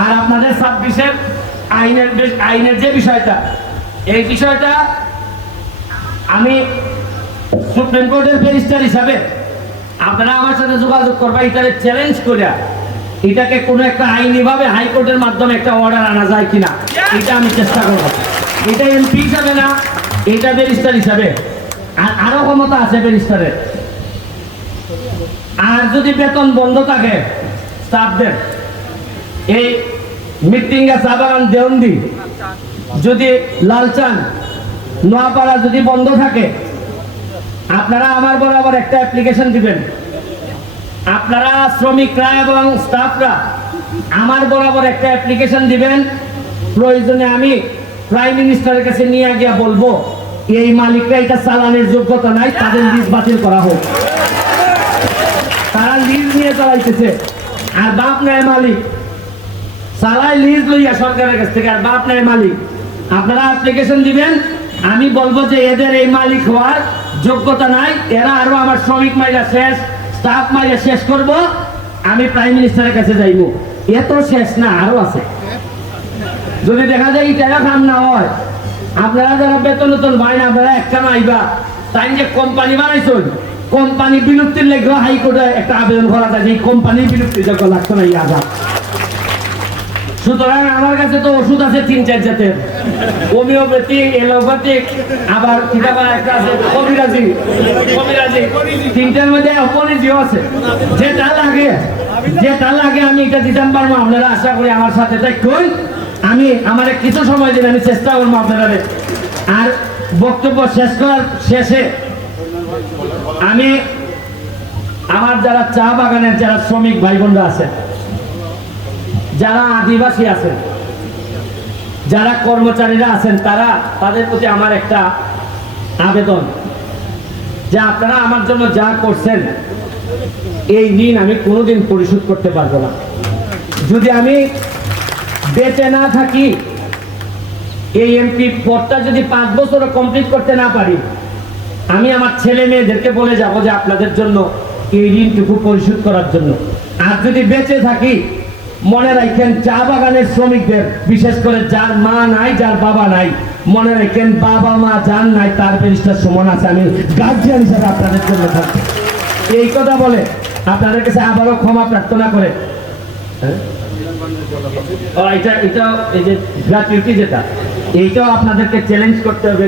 আর আপনাদের ছাব্বিশের আইনের আইনের যে বিষয়টা, এই বিষয়টা আমি সুপ্রিম কোর্টের ব্যারিস্টার হিসাবে আপনারা আমার সাথে যোগাযোগ করবা, এটাকে চ্যালেঞ্জ করিয়া, এটাকে কোনো একটা আইনি ভাবে হাইকোর্টের মাধ্যমে একটা অর্ডার আনা যায় কিনা, এটা আমি চেষ্টা করব। এটা এমপি হিসাবে না, এটা ব্যারিস্টার হিসাবে। আর আরও ক্ষমতা আছে ব্যারিস্টারের। আর যদি বেতন বন্ধ থাকে স্টাফদের এই মিটিংয়া সাবান দেওন্দি যদি লালচান, নোয়াপাড়া যদি বন্ধ থাকে, আপনারা আমার বরাবর একটা অ্যাপ্লিকেশন দিবেন। আপনারা শ্রমিকরা এবং স্টাফরা আমার বরাবর একটা অ্যাপ্লিকেশন দিবেন। প্রয়োজনে আমি প্রাইম মিনিস্টারের কাছে নিয়ে গিয়া বলব, এই মালিকরা এটা চালানের যোগ্যতা নাই, তাদের লিজ বাতিল করা হোক। তারা লিজ নিয়ে চালাইতেছে। আর বাপ নেয় মালিক সালাই লিজ লইয়া সরকারের কাছ থেকে, আর বাপ নেয় মালিক। আপনারা অ্যাপ্লিকেশন দিবেন, আমি বলব যে এদের এই মালিক হওয়ার যোগ্যতা নাই, এরা আরও আমার শ্রমিক মাইরা শেষ স্টাফ মাইরা শেষ করব, আমি প্রাইম মিনিস্টারের কাছে যাইব। এত শেষ না, আরও আছে। যদি দেখা যায় টাকা কাম না হয়, আপনারা যারা বেতন নতুন ভাই না, আপনারা একটা আইবা। তাই যে কোম্পানি বানাইছেন কোম্পানি বিলুপ্তির লেগে হাইকোর্টে একটা আবেদন করা যায় এই কোম্পানি বিলুপ্তি যখন লাগতো না আজাদ। সুতরাং আমার কাছে তো ওষুধ আছে তিন, চার জাতের। হোমিওপ্যাথিক এলোপ্যাথিক আবার কিটা আবার একটা আছে? তিনটার মধ্যে অপরিজিও আছে। যেটা লাগে যেটা লাগে আমি এটা দিতাম পারব। আপনারা আশা করি আমার সাথে থাকুন। আমি আমার কিছু সময় দিন আমি চেষ্টা করব আপনারা আর বক্তব্য শেষ করার শেষে আমি আমার যারা চা বাগানের যারা শ্রমিক ভাই বোনরা আছেন যারা আদিবাসী আছেন, যারা কর্মচারীরা আছেন, তারা তাদের প্রতি আমার একটা আবেদন যে আপনারা আমার জন্য যা করছেন, এই ঋণ আমি কোনোদিন পরিশোধ করতে পারব না। যদি আমি বেঁচে না থাকি, এই এমপি পদটা যদি পাঁচ বছরও কমপ্লিট করতে না পারি, আমি আমার ছেলে মেয়েদেরকে বলে যাব যে আপনাদের জন্য এই ঋণটুকু পরিশোধ করার জন্য। আর যদি বেঁচে থাকি মনে রাখেন চা বাগানের শ্রমিকদের, বিশেষ করে যার মা নাই, যার বাবা নাই, মনে রাখেন বাবা মা যার নাই, তার ব্যারিস্টার সমান আছে। আমি গার্জিয়ান হিসাবে আপনাদের জন্য থাকি এই কথা বলে, আপনাদের কাছে আবারও ক্ষমা প্রার্থনা করে। হ্যাঁ? এটা এটা এই যে গ্রাচুইটি যেটা, এইটাও আপনাদেরকে চ্যালেঞ্জ করতে হবে।